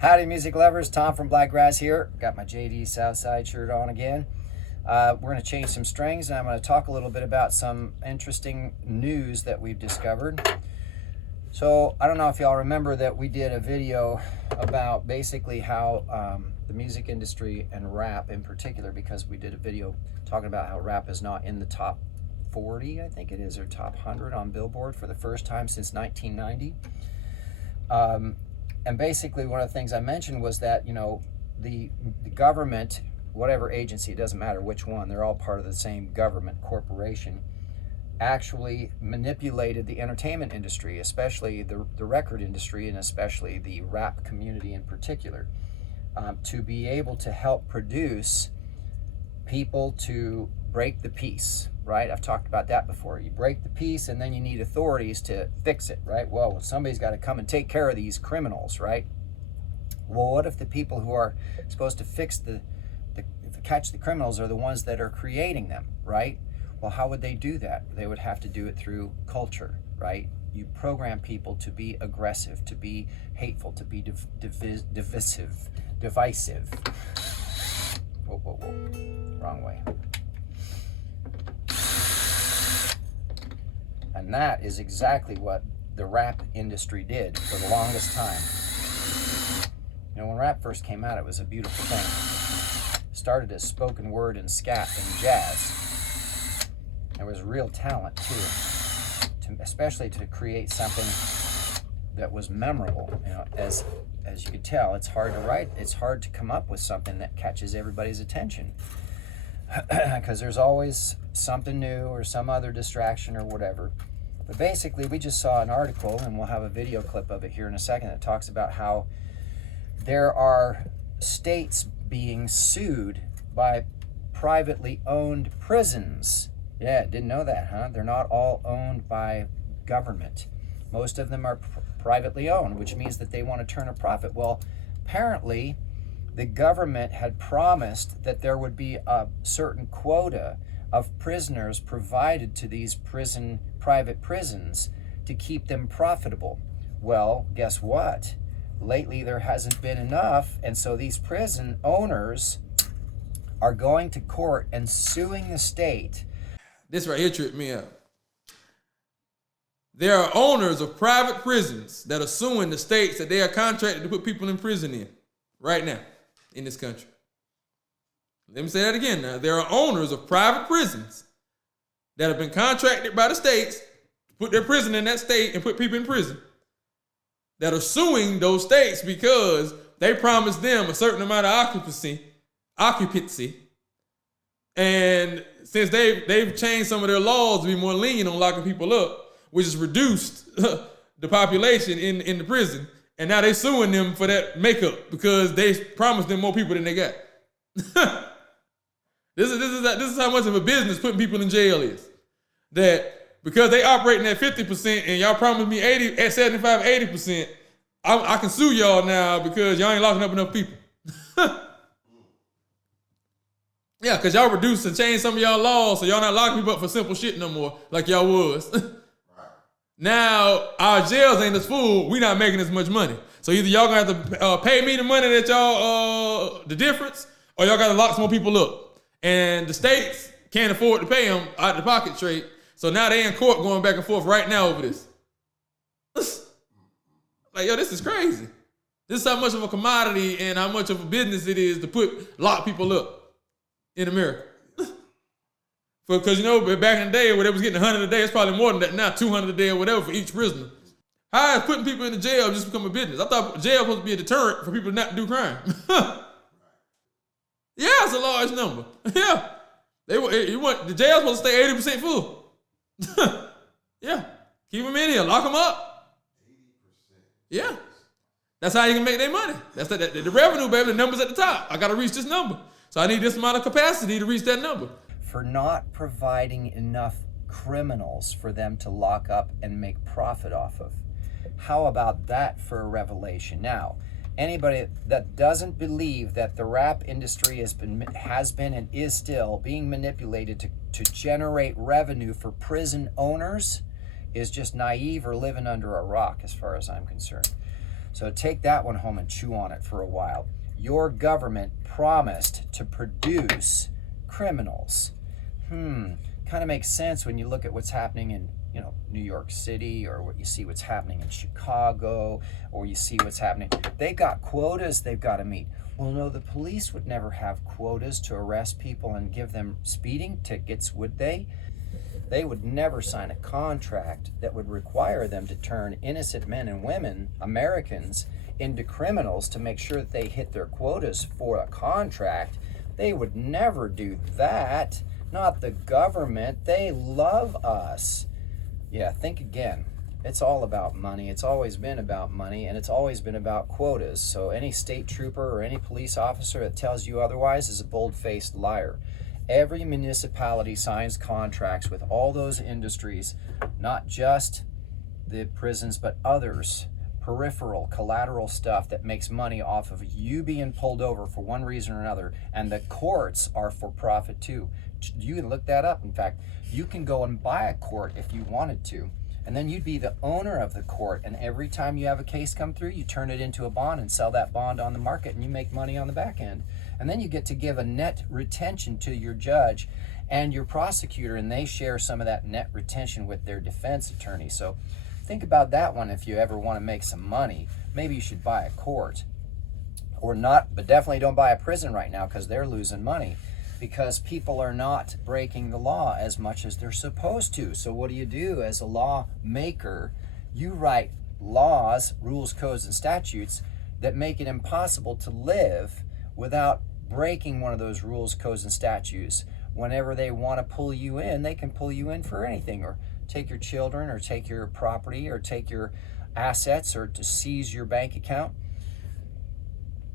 Howdy, music lovers. Tom from Blakgraz here. Got my JD Southside shirt on again. We're going to change some strings, and I'm going to talk a little bit about some interesting news that we've discovered. So I don't know if y'all remember that we did a video about basically how the music industry and rap in particular, because we did a video talking about how rap is not in the top 40, I think it is, or top 100 on Billboard for the first time since 1990. And basically one of the things I mentioned was that, you know, the government, whatever agency, it doesn't matter which one, they're all part of the same government corporation, actually manipulated the entertainment industry, especially the record industry, and especially the rap community in particular, to be able to help produce people to break the peace, right? I've talked about that before. You break the peace and then you need authorities to fix it, right? Well, somebody's got to come and take care of these criminals, right? Well, what if the people who are supposed to fix catch the criminals are the ones that are creating them, right? Well, how would they do that? They would have to do it through culture, right? You program people to be aggressive, to be hateful, to be divisive. Whoa, wrong way. And that is exactly what the rap industry did for the longest time. You know, when rap first came out, it was a beautiful thing. It started as spoken word and scat and jazz. There was real talent too, especially to create something that was memorable. You know, as you could tell, it's hard to write. It's hard to come up with something that catches everybody's attention, because there's always something new or some other distraction or whatever. But basically, we just saw an article, and we'll have a video clip of it here in a second, that talks about how there are states being sued by privately owned prisons. Yeah, didn't know that, huh? They're not all owned by government. Most of them are privately owned, which means that they want to turn a profit. Well, apparently, the government had promised that there would be a certain quota of prisoners provided to these private prisons to keep them profitable. Well, guess what? Lately there hasn't been enough, and so these prison owners are going to court and suing the state. This right here tripped me out. There are owners of private prisons that are suing the states that they are contracted to put people in prison in right now in this country. Let me say that again now. There are owners of private prisons that have been contracted by the states to put their prison in that state and put people in prison, that are suing those states because they promised them a certain amount of occupancy. And since they've changed some of their laws to be more lenient on locking people up, which has reduced the population in the prison, and now they're suing them for that makeup because they promised them more people than they got. This is how much of a business putting people in jail is. That because they operating at 50% and y'all promised me 75, 80%, I can sue y'all now because y'all ain't locking up enough people. Yeah, because y'all reduced and changed some of y'all laws, so y'all not locking people up for simple shit no more like y'all was. Now, our jails ain't as full, we not making as much money. So either y'all gonna have to pay me the money that y'all, the difference, or y'all gotta lock some more people up. And the states can't afford to pay them out of the pocket straight. So now they in court going back and forth right now over this. Like, yo, this is crazy. This is how much of a commodity and how much of a business it is to lock people up in America. Because, you know, back in the day where they was getting 100 a day, it's probably more than that now, 200 a day or whatever for each prisoner. How is putting people in the jail just become a business? I thought jail was supposed to be a deterrent for people not to do crime. Yeah, it's a large number. Yeah. The jail's supposed to stay 80% full. Yeah. Keep them in here. Lock them up. 80%. Yeah. That's how you can make their money. That's the revenue, baby. The number's at the top. I got to reach this number. So I need this amount of capacity to reach that number. For not providing enough criminals for them to lock up and make profit off of. How about that for a revelation? Now, anybody that doesn't believe that the rap industry has been and is still being manipulated to generate revenue for prison owners is just naive or living under a rock, as far as I'm concerned. So take that one home and chew on it for a while. Your government promised to produce criminals. Kind of makes sense when you look at what's happening in, New York City, or what you see what's happening in Chicago, or you see what's happening. They got quotas they've got to meet. Well, no, the police would never have quotas to arrest people and give them speeding tickets, would they? They would never sign a contract that would require them to turn innocent men and women, Americans, into criminals to make sure that they hit their quotas for a contract. They would never do that. Not the government. They love us. Yeah, think again. It's all about money. It's always been about money, and it's always been about quotas. So any state trooper or any police officer that tells you otherwise is a bold-faced liar. Every municipality signs contracts with all those industries, not just the prisons, but others, peripheral, collateral stuff that makes money off of you being pulled over for one reason or another. And the courts are for profit too. You can look that up. In fact, you can go and buy a court if you wanted to, and then you'd be the owner of the court, and every time you have a case come through, you turn it into a bond and sell that bond on the market, and you make money on the back end. And then you get to give a net retention to your judge and your prosecutor, and they share some of that net retention with their defense attorney. So think about that one. If you ever want to make some money, maybe you should buy a court, or not, but definitely don't buy a prison right now, because they're losing money, because people are not breaking the law as much as they're supposed to. So what do as a lawmaker? You write laws, rules, codes, and statutes that make it impossible to live without breaking one of those rules, codes, and statutes. Whenever they want to pull you in, they can pull you in for anything, or take your children, or take your property, or take your assets, or to seize your bank account.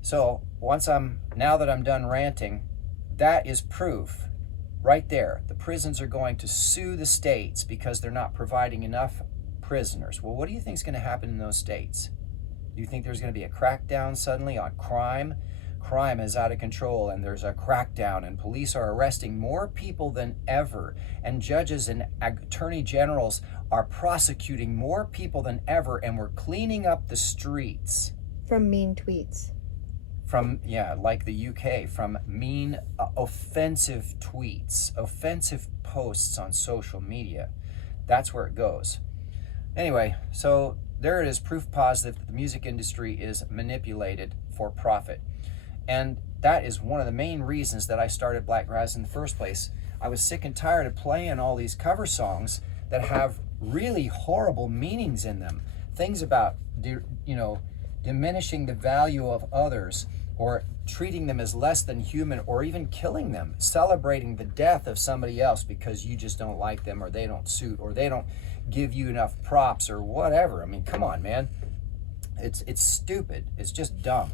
So now that I'm done ranting, that is proof right there. The prisons are going to sue the states because they're not providing enough prisoners. Well, what do you think is going to happen in those states? Do you think there's going to be a crackdown suddenly on crime? Crime is out of control, and there's a crackdown, and police are arresting more people than ever, and judges and attorney generals are prosecuting more people than ever, and we're cleaning up the streets. From mean tweets. Like the UK, from mean, offensive tweets, offensive posts on social media. That's where it goes. Anyway, so there it is, proof positive that the music industry is manipulated for profit. And that is one of the main reasons that I started Blakgraz in the first place. I was sick and tired of playing all these cover songs that have really horrible meanings in them. Things about, diminishing the value of others, or treating them as less than human, or even killing them, celebrating the death of somebody else because you just don't like them, or they don't suit, or they don't give you enough props, or whatever. I mean, come on, man. It's stupid. It's just dumb.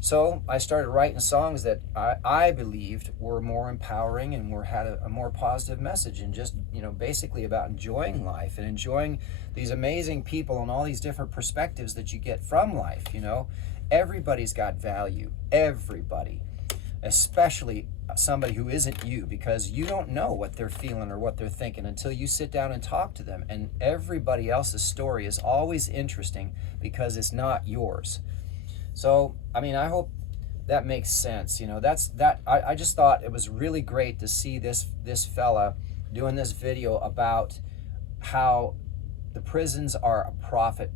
So I started writing songs that I believed were more empowering and had a more positive message, and just, basically about enjoying life and enjoying these amazing people and all these different perspectives that you get from life. Everybody's got value. Everybody. Especially somebody who isn't you, because you don't know what they're feeling or what they're thinking until you sit down and talk to them. And everybody else's story is always interesting because it's not yours. So, I hope that makes sense. I just thought it was really great to see this fella doing this video about how the prisons are a profit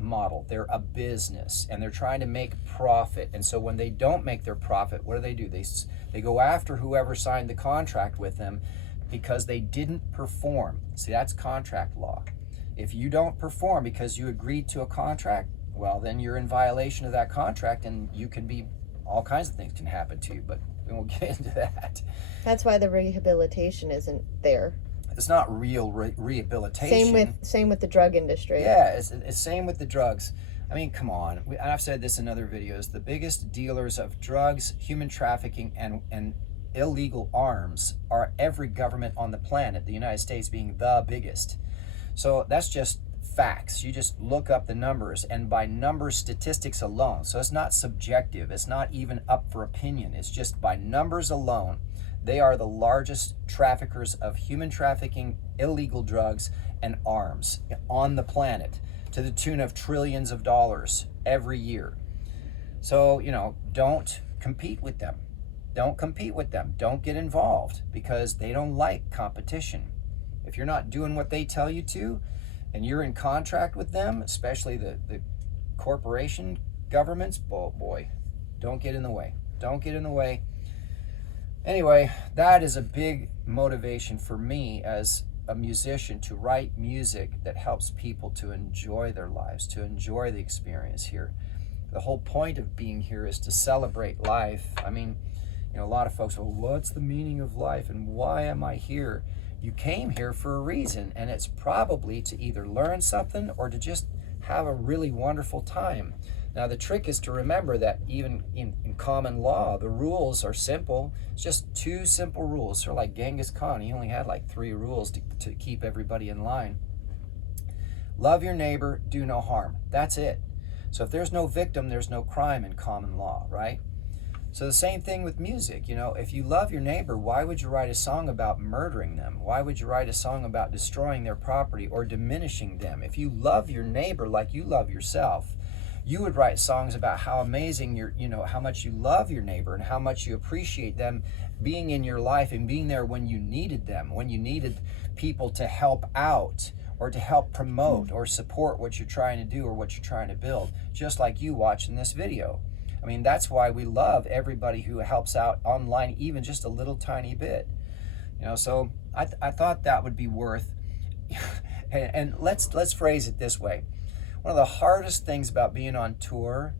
model. They're a business, and they're trying to make profit. And so when they don't make their profit, what do? They go after whoever signed the contract with them because they didn't perform. See, that's contract law. If you don't perform because you agreed to a contract, well, then you're in violation of that contract, and you can be, all kinds of things can happen to you, but we won't get into that. That's why the rehabilitation isn't there. It's not real rehabilitation. Same with the drug industry. Yeah, it's same with the drugs. Come on. I've said this in other videos. The biggest dealers of drugs, human trafficking, and illegal arms are every government on the planet, the United States being the biggest. So that's just facts. You just look up the numbers, and by number statistics alone. So it's not subjective. It's not even up for opinion. It's just by numbers alone. They are the largest traffickers of human trafficking, illegal drugs, and arms on the planet. to the tune of trillions of dollars every year. So, don't compete with them. Don't compete with them. Don't get involved because they don't like competition. If you're not doing what they tell you to, and you're in contract with them, especially the corporation governments, boy, don't get in the way. Don't get in the way. Anyway, that is a big motivation for me as a musician to write music that helps people to enjoy their lives, to enjoy the experience here. The whole point of being here is to celebrate life. I mean, a lot of folks, well, what's the meaning of life and why am I here? You came here for a reason, and it's probably to either learn something or to just have a really wonderful time. Now, the trick is to remember that even in common law, the rules are simple. It's just 2 simple rules. Sort of like Genghis Khan, he only had like 3 rules to keep everybody in line. Love your neighbor, do no harm. That's it. So if there's no victim, there's no crime in common law, right? So the same thing with music. If you love your neighbor, why would you write a song about murdering them? Why would you write a song about destroying their property or diminishing them? If you love your neighbor like you love yourself, you would write songs about how amazing how much you love your neighbor and how much you appreciate them being in your life and being there when you needed them, when you needed people to help out or to help promote or support what you're trying to do or what you're trying to build, just like you watching this video. I mean, that's why we love everybody who helps out online, even just a little tiny bit. So I thought that would be worth, and let's phrase it this way. One of the hardest things about being on tour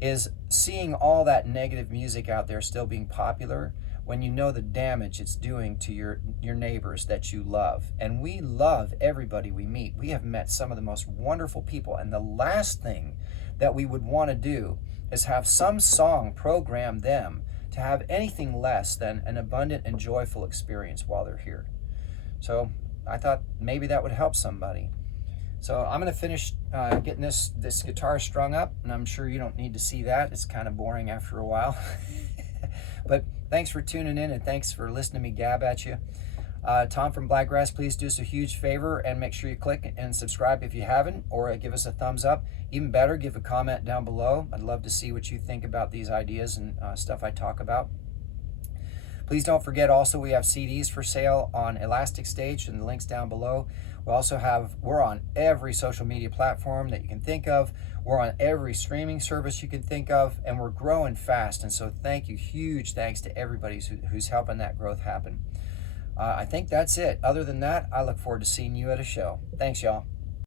is seeing all that negative music out there still being popular when you know the damage it's doing to your neighbors that you love. And we love everybody we meet. We have met some of the most wonderful people, and the last thing that we would want to do is have some song program them to have anything less than an abundant and joyful experience while they're here. So I thought maybe that would help somebody. So I'm going to finish getting this guitar strung up, and I'm sure you don't need to see that. It's kind of boring after a while. But thanks for tuning in, and thanks for listening to me gab at you. Tom from Blakgraz, please do us a huge favor and make sure you click and subscribe if you haven't, or give us a thumbs up. Even better, give a comment down below. I'd love to see what you think about these ideas and stuff I talk about. Please don't forget also we have CDs for sale on Elastic Stage, and the link's down below. We're on every social media platform that you can think of. We're on every streaming service you can think of, and we're growing fast. And so thank you, huge thanks to everybody who's helping that growth happen. I think that's it. Other than that, I look forward to seeing you at a show. Thanks, y'all.